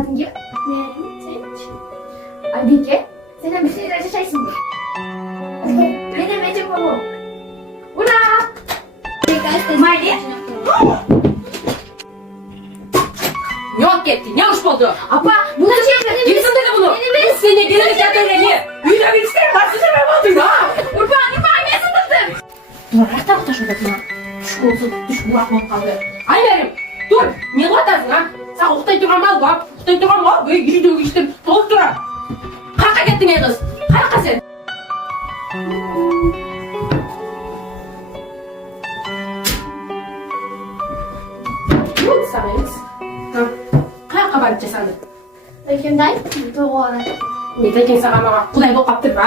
Adınki? Ne? Senin? Adınki? Sen bir şeyler yaşaysın mı? Benim Ece babam. Ura! Mayli? Yok ettin, yanlış oldu. Apa, bu da şey Kimsin dedi bunu? Benim. Seni gelin zaten öyle. Yüzde bir isterim var, size ben oldum ha. Urban, İbrahim yazıldım. Dur, ayakta mı taşıdın ha? Düşük olsun, düşük bırakmam kaldı. Ay benim, dur, niye atarsın ha? Sen oktay duramaz bak, oktay duramaz. Böyle yüzde işte, soğuk durar. Kalka gittin ey kız, kalka sen. Ne oldu sana kız? Ha? Kalka barıcı sana. Bakayım day. Doğru. Ne diyeceksin sana ama? Kulay bu kaptır be.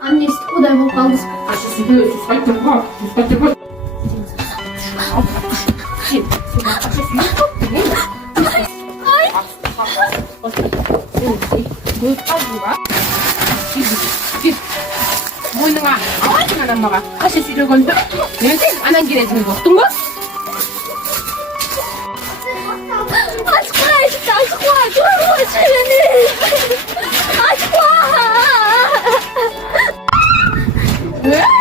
Annesi kuday bu kaldı. Aşısı diyor, sus kaçtır bu. Sus kaçtır bu. Boynuna ağacın anam bana. Kaşı sürü koydu. Ben senin anan girezini bozdun mu? Açma işte açma. Durma çeneni. Açma. Ne?